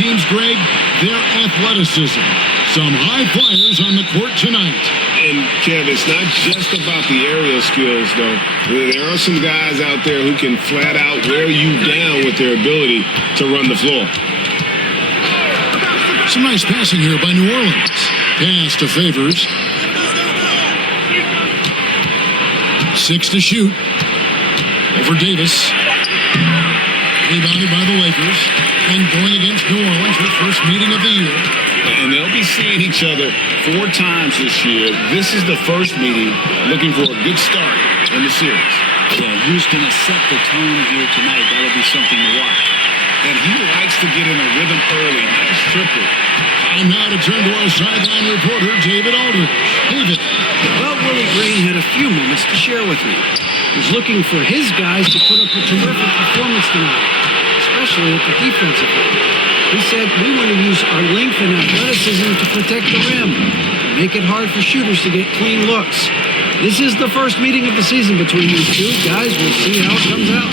teams, Greg, their athleticism. Some high flyers on the court tonight. And, Kev, it's not just about the aerial skills, though. There are some guys out there who can flat out wear you down with their ability to run the floor. Some nice passing here by New Orleans. Pass to Favors. 6 to shoot. Over Davis. Rebounded by the Lakers. And going against New Orleans, their first meeting of the year. And they'll be seeing each other 4 times this year. This is the first meeting, looking for a good start in the series. Yeah, who's going to set the tone here tonight? That'll be something to watch. And he likes to get in a rhythm early. Nice triple. Time now to turn to our sideline reporter, David Aldridge. David. Well, Willie Green had a few moments to share with me. He's looking for his guys to put up a terrific performance tonight, especially at the defensive end. He said, we want to use our length and athleticism to protect the rim and make it hard for shooters to get clean looks. This is the first meeting of the season between these two guys. We'll see how it comes out.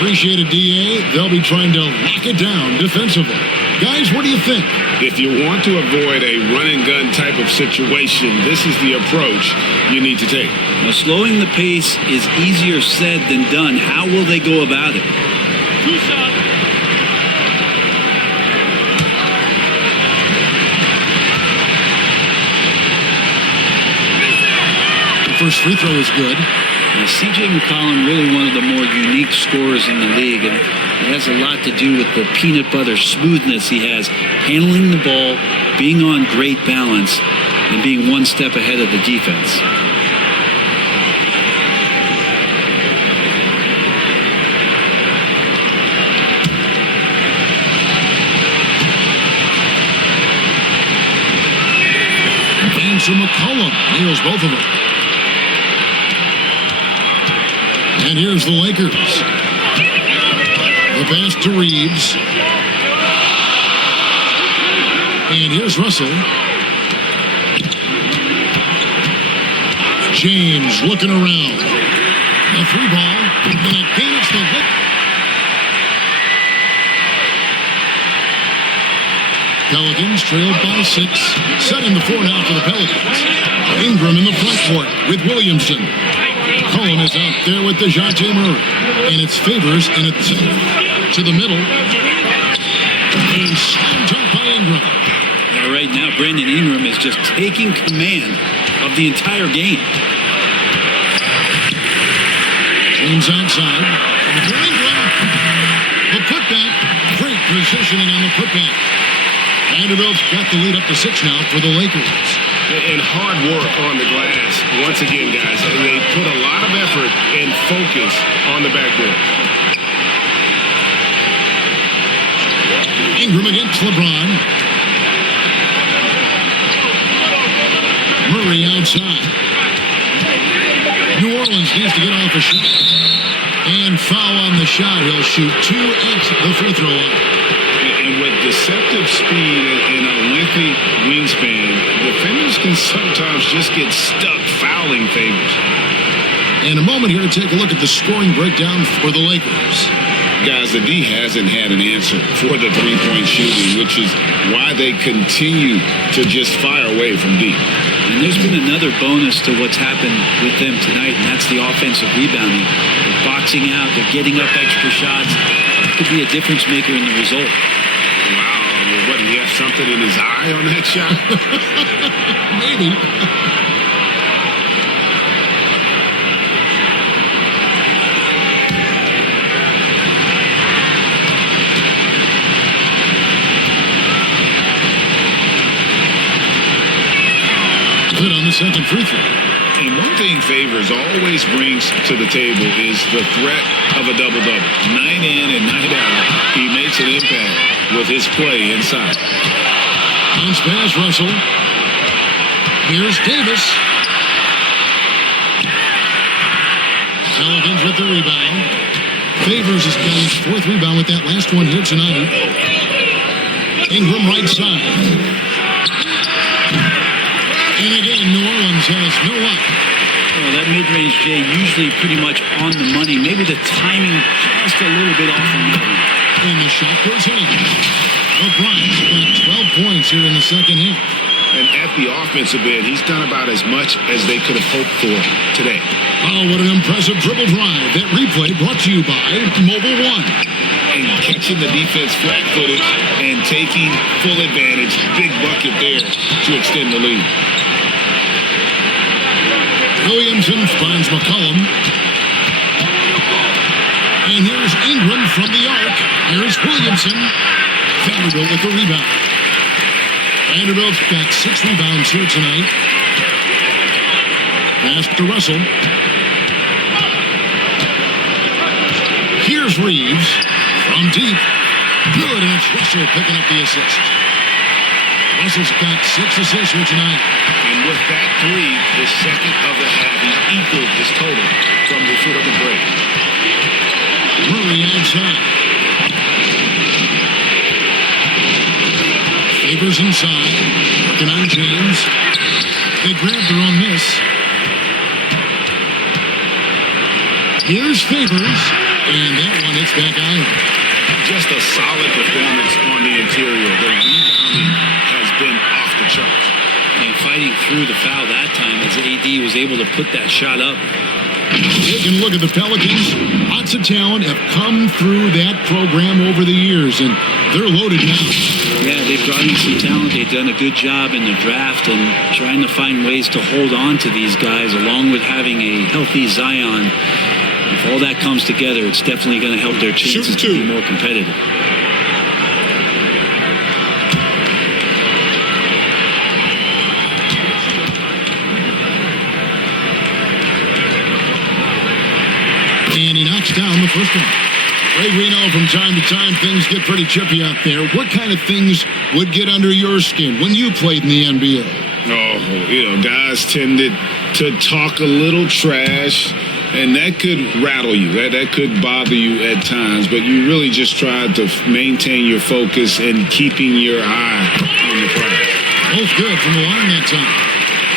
Appreciate it, D.A. They'll be trying to lock it down defensively. Guys, what do you think? If you want to avoid a run-and-gun type of situation, this is the approach you need to take. Now, slowing the pace is easier said than done. How will they go about it? 2 shots. First free throw is good. Now, C.J. McCollum, really one of the more unique scorers in the league, and it has a lot to do with the peanut butter smoothness he has, handling the ball, being on great balance, and being one step ahead of the defense. And so McCollum nails both of them. And here's the Lakers. The pass to Reeves. And here's Russell. James looking around. The 3 ball. And against the hook. Pelicans trailed by 6. Setting the 4 now for the Pelicans. Ingram in the front court with Williamson. Cullen is out there with DeJounte Murray. And it's Favors in it to the middle. And slammed up by Ingram. Yeah, right now, Brandon Ingram is just taking command of the entire game. James outside. And for Ingram. The putback. Great positioning on the putback. Vanderbilt's got the lead up to 6 now for the Lakers. And hard work on the glass. Once again, guys, they put a lot of effort and focus on the backboard. Ingram against LeBron. Murray outside. New Orleans needs to get off a shot. And foul on the shot. He'll shoot 2 at the free throw line. And with deceptive speed and a lengthy wingspan, defenders can sometimes just get stuck fouling Favors. In a moment here to take a look at the scoring breakdown for the Lakers. Guys, the D hasn't had an answer for the three-point shooting, which is why they continue to just fire away from deep. And there's been another bonus to what's happened with them tonight, and that's the offensive rebounding. They're boxing out, they're getting up extra shots. It could be a difference maker in the result. Wow, what, do you have something in his eye on that shot? Maybe. Good on the second free throw. And one thing Favors always brings to the table is the threat of a double-double. Night in and night out, he makes an impact with his play inside. Bounce pass, Russell. Here's Davis. Pelicans with the rebound. Favors has got his 4th rebound with that last one here tonight. Ingram right side. And again, New Orleans has no luck. Well, that mid-range, Jay, usually pretty much on the money. Maybe the timing just a little bit off on that one. And the shot goes in. O'Brien's got 12 points here in the second half. And at the offensive end, he's done about as much as they could have hoped for today. Oh, what an impressive dribble drive. That replay brought to you by Mobile One. And catching the defense flat-footed and taking full advantage. Big bucket there to extend the lead. Williamson finds McCollum. And here's Ingram from the arc. Here's Williamson. Vanderbilt with the rebound. Vanderbilt's got 6 rebounds here tonight. Pass to Russell. Here's Reeves from deep. Good, and it's Russell picking up the assist. Russell's got 6 assists here tonight. And with that 3, the second of the half, he equaled his total from the foot of the break. Murray outside. Favors inside. Working on James. They grabbed their own miss. Here's Favors. And that one hits back iron. Just a solid performance on the interior. The rebounding has been off the charts. And fighting through the foul that time as AD was able to put that shot up. Taking a look at the Pelicans. Lots of talent have come through that program over the years, and they're loaded now. Yeah, they've brought in some talent. They've done a good job in the draft and trying to find ways to hold on to these guys, along with having a healthy Zion. If all that comes together, it's definitely going to help their chances to be more competitive. And he knocks down the first one. Greg, we know from time to time things get pretty chippy out there. What kind of things would get under your skin when you played in the NBA? Oh, guys tended to talk a little trash, and that could rattle you. That could bother you at times, but you really just tried to maintain your focus and keeping your eye on the prize. Both good from the line that time.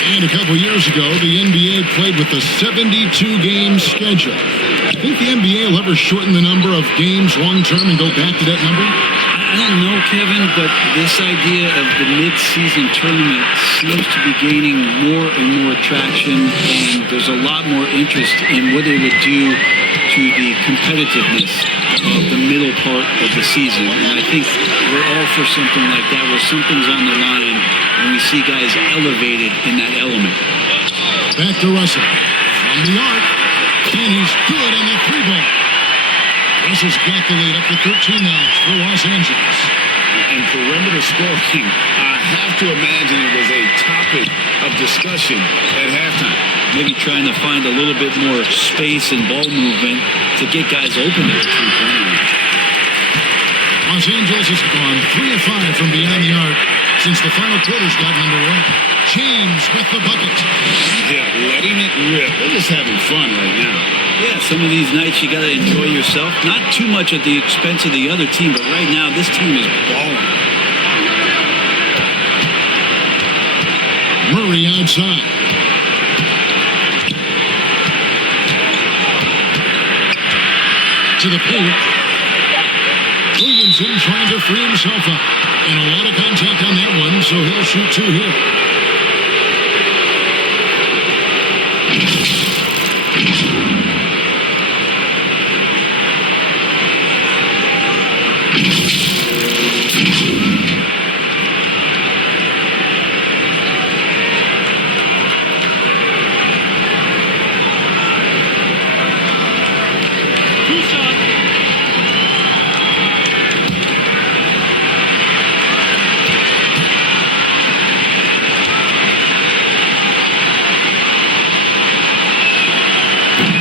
And a couple years ago, the NBA played with a 72-game schedule. I think the NBA will ever shorten the number of games long-term and go back to that number? I don't know, Kevin, but this idea of the mid-season tournament seems to be gaining more and more traction, and there's a lot more interest in what it would do to the competitiveness of the middle part of the season. And I think we're all for something like that, where something's on the line, and we see guys elevated in that element. Back to Russell. From the arc. And he's good on the 3-ball. Russell's got the lead up to 13 now for Los Angeles. And perimeter scoring, I have to imagine it was a topic of discussion at halftime. Maybe trying to find a little bit more space and ball movement to get guys open at the 3-point line. Los Angeles has gone 3 of 5 from beyond the arc since the final quarter's gotten underway. James with the bucket. Yeah, letting it rip. They're just having fun right now. Yeah, some of these nights you got to enjoy yourself. Not too much at the expense of the other team, but right now this team is balling. Murray outside. To the paint. Williamson trying to free himself up. And a lot of contact on that one, so he'll shoot 2 here.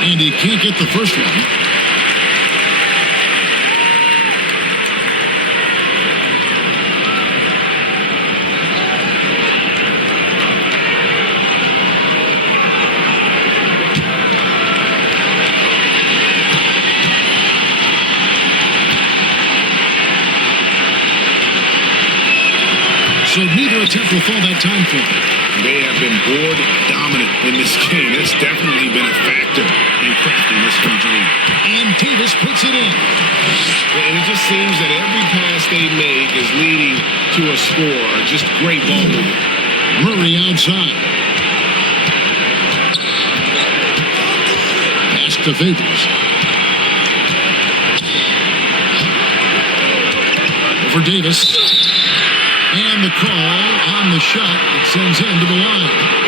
And he can't get the first one. So neither attempt will fall that time for him. They have been board dominant in this game. It's definitely been a factor in cracking this region. And Davis puts it in. And it just seems that every pass they make is leading to a score. Just great ball movement. Murray outside. Pass to Favors. For Davis. And the call on the shot that sends him to the line.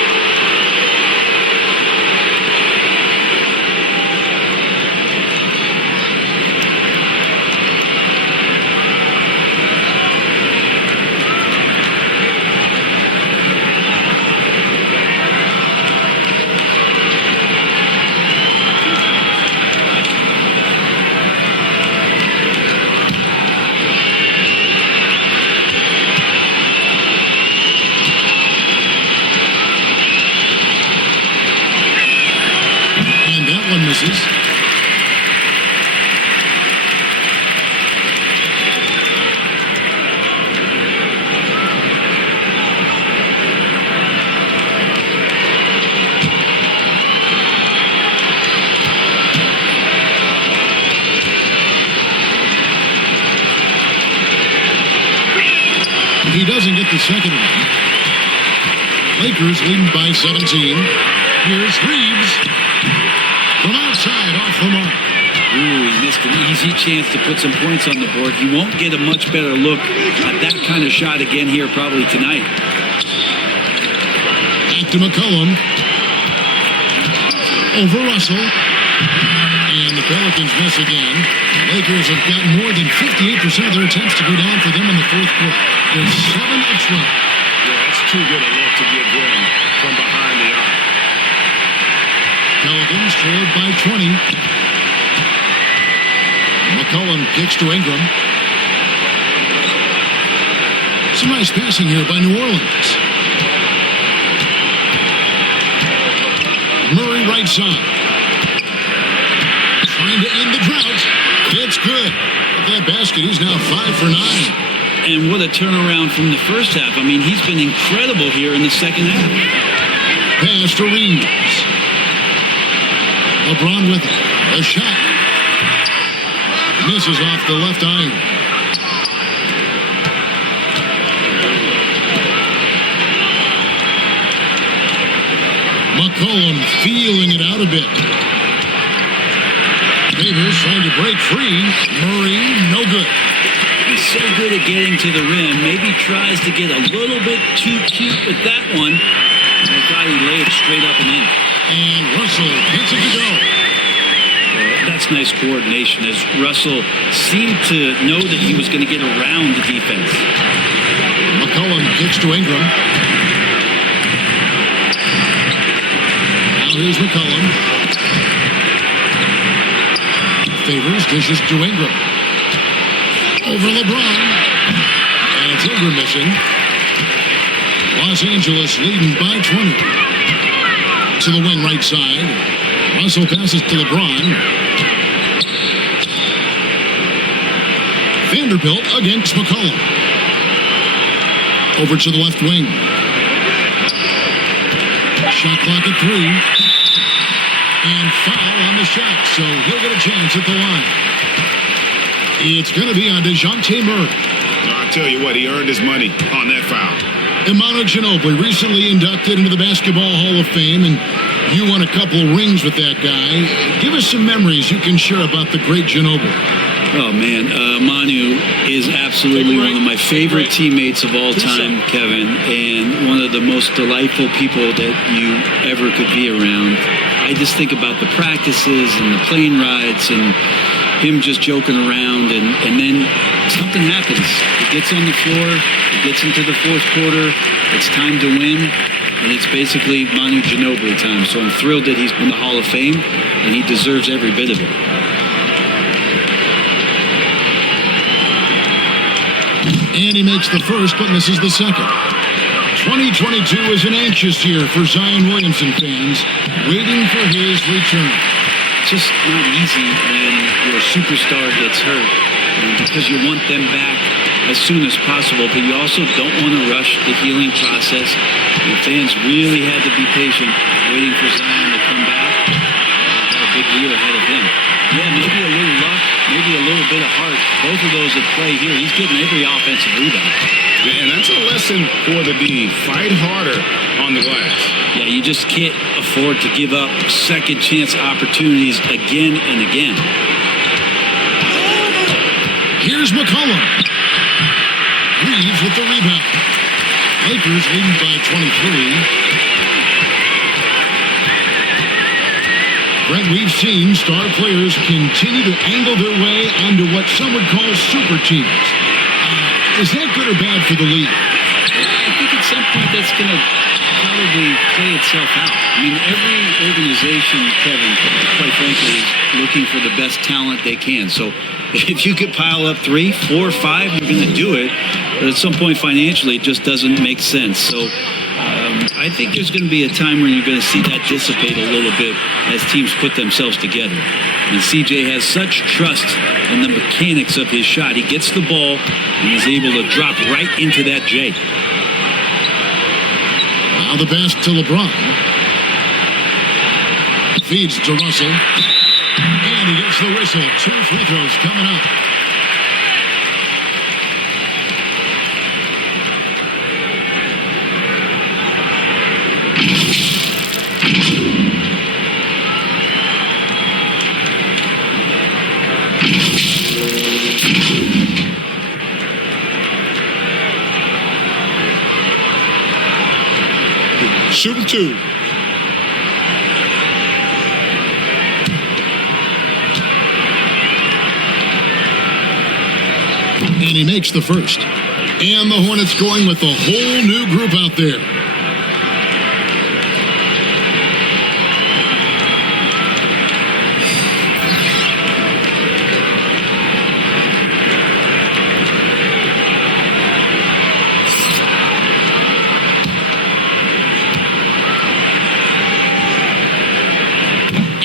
Misses. He doesn't get the second one. Lakers leading by 17. Here's Reeves. From outside, off the mark. Ooh, he missed an easy chance to put some points on the board. He won't get a much better look at that kind of shot again here probably tonight. Back to McCollum. Over Russell. And the Pelicans miss again. The Lakers have got more than 58% of their attempts to go down for them in the fourth quarter. There's 7 extra. Yeah, that's too good a look to give them from behind the arc. Pelicans trailed by 20. McCollum kicks to Ingram. Some nice passing here by New Orleans. Murray right side. Trying to end the drought. It's good. With that basket, he's now 5 for 9. And what a turnaround from the first half. I mean, he's been incredible here in the second half. Pass to Reeves. LeBron with it. A shot. Misses off the left iron. McCollum feeling it out a bit. Favors trying to break free. Murray, no good. He's so good at getting to the rim. Maybe tries to get a little bit too cute with that one. I thought he laid it straight up and in. And Russell gets it to go. Well, that's nice coordination as Russell seemed to know that he was going to get around the defense. McCollum kicks to Ingram. Now here's McCollum. Favors dishes to Ingram. Over LeBron. And it's Ingram missing. Los Angeles leading by 20. To the wing right side. Russell passes to LeBron. Vanderbilt against McCollum. Over to the left wing. Shot clock at 3. And foul on the shot, so he'll get a chance at the line. It's going to be on DeJounte Murray. I'll tell you what, he earned his money on that foul. Imanu Ginobili, recently inducted into the Basketball Hall of Fame, and you won a couple of rings with that guy. Give us some memories you can share about the great Ginobili. Oh, man. Manu is absolutely one of my favorite teammates of all time, Kevin, and one of the most delightful people that you ever could be around. I just think about the practices and the plane rides and him just joking around, and then something happens. He gets on the floor, he gets into the fourth quarter, it's time to win, and it's basically Manu Ginobili time. So I'm thrilled that he's in the Hall of Fame, and he deserves every bit of it. And he makes the first, but misses the second. 2022 is an anxious year for Zion Williamson fans, waiting for his return. Just not easy when your superstar gets hurt, because you want them back as soon as possible, but you also don't want to rush the healing process. The fans really had to be patient, waiting for Zion to come back. Got a big year ahead of him. Yeah, maybe a little luck, maybe a little bit of heart. Both of those at play here. He's getting every offensive rebound. And that's a lesson for the D. Fight harder on the glass. Yeah, you just can't afford to give up second chance opportunities again and again. Here's McCollum. Reeves with the rebound. Lakers leading by 23. Brent, we've seen star players continue to angle their way onto what some would call super teams. Is that good or bad for the league? I think at some point that's going to probably play itself out. I mean, every organization, Kevin, quite frankly, is looking for the best talent they can. So if you could pile up 3, 4, 5, you're going to do it. But at some point financially, it just doesn't make sense. So I think there's going to be a time when you're going to see that dissipate a little bit as teams put themselves together. And CJ has such trust in the mechanics of his shot. He gets the ball and he's able to drop right into that J. Now the pass to LeBron. Feeds to Russell. And he gets the whistle. 2 free throws coming up. Shooting 2. And he makes the first. And the Hornets going with a whole new group out there.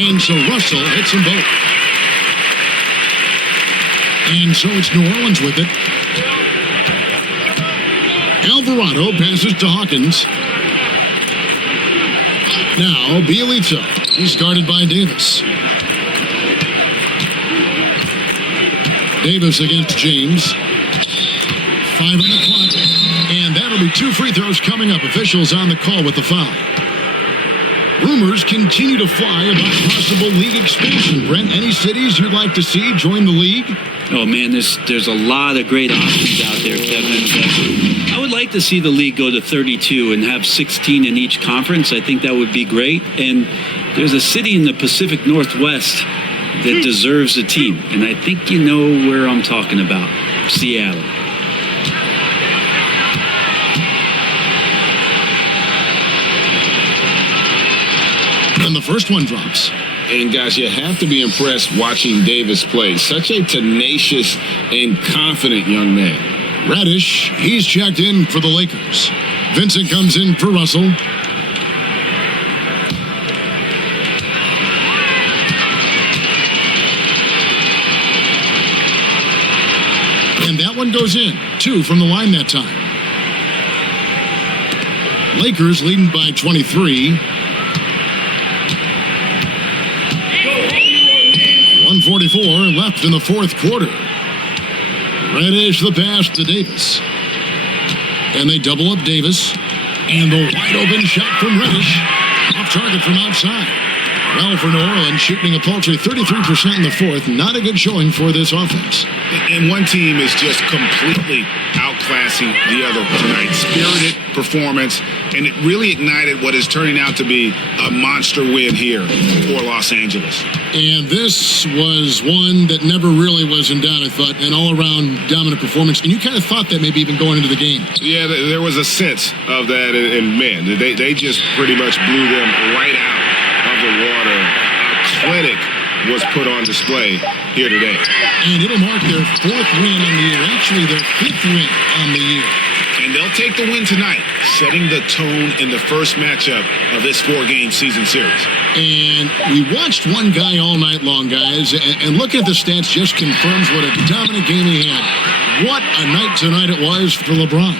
And so Russell hits them both. And so it's New Orleans with it. Alvarado passes to Hawkins. Now Bielitsa. He's guarded by Davis. Davis against James. 5 on the clock. And that'll be 2 free throws coming up. Officials on the call with the foul. Rumors continue to fly about possible league expansion. Brent, any cities you'd like to see join the league? Oh, man, there's a lot of great options out there, Kevin. I would like to see the league go to 32 and have 16 in each conference. I think that would be great. And there's a city in the Pacific Northwest that deserves a team. And I think you know where I'm talking about. Seattle. And the first one drops. And guys, you have to be impressed watching Davis play. Such a tenacious and confident young man. Radish, he's checked in for the Lakers. Vincent comes in for Russell. And that one goes in. 2 from the line that time. Lakers leading by 23. 1:44 left in the fourth quarter. Reddish the pass to Davis. And they double up Davis. And the wide open shot from Reddish. Off target from outside. Well, for New Orleans, shooting a paltry 33% in the fourth. Not a good showing for this offense. And one team is just completely outclassing the other tonight. Spirited performance, and it really ignited what is turning out to be a monster win here for Los Angeles. And this was one that never really was in doubt, I thought, an all-around dominant performance. And you kind of thought that maybe even going into the game. Yeah, there was a sense of that, and man, they just pretty much blew them right out of the water. A clinic was put on display here today. And it'll mark their 4th win on the year. Actually, their 5th win on the year. And they'll take the win tonight, setting the tone in the first matchup of this 4-game season series. And we watched one guy all night long, guys. And looking at the stats just confirms what a dominant game he had. What a night tonight it was for LeBron.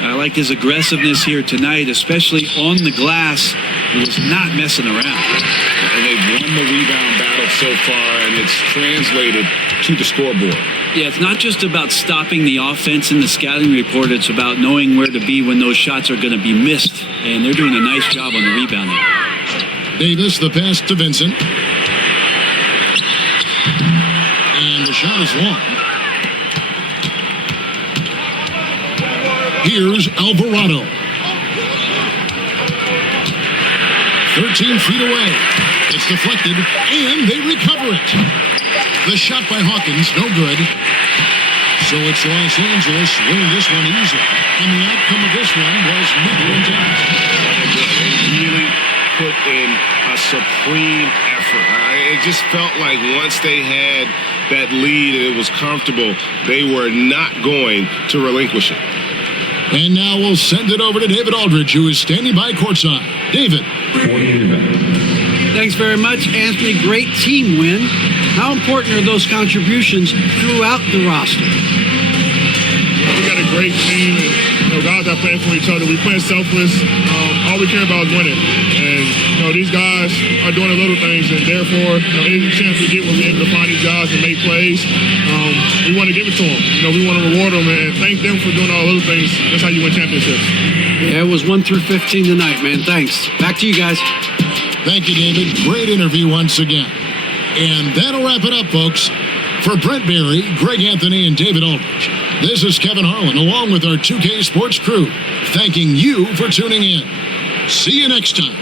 I like his aggressiveness here tonight, especially on the glass. He was not messing around. And they've won the rebound battle so far, and it's translated to the scoreboard. Yeah, it's not just about stopping the offense in the scouting report. It's about knowing where to be when those shots are going to be missed. And they're doing a nice job on the rebound there. Davis, the pass to Vincent. And the shot is long. Here's Alvarado. 13 feet away. It's deflected, and they recover it. The shot by Hawkins, no good. So it's Los Angeles winning this one easily. And the outcome of this one was never in doubt. They really put in a supreme effort. It just felt like once they had that lead and it was comfortable, they were not going to relinquish it. And now we'll send it over to David Aldridge, who is standing by courtside. David. Thanks very much, Anthony. Great team win. How important are those contributions throughout the roster? We got a great team, and guys are playing for each other. We playing selfless. All we care about is winning. And these guys are doing the little things, and therefore, any chance we get, we'll be able to find these guys and make plays. We want to give it to them. We want to reward them and thank them for doing all the little things. That's how you win championships. Yeah, it was 1 through 15 tonight, man. Thanks. Back to you guys. Thank you, David. Great interview once again. And that'll wrap it up, folks. For Brent Berry, Greg Anthony, and David Aldridge, this is Kevin Harlan, along with our 2K Sports crew, thanking you for tuning in. See you next time.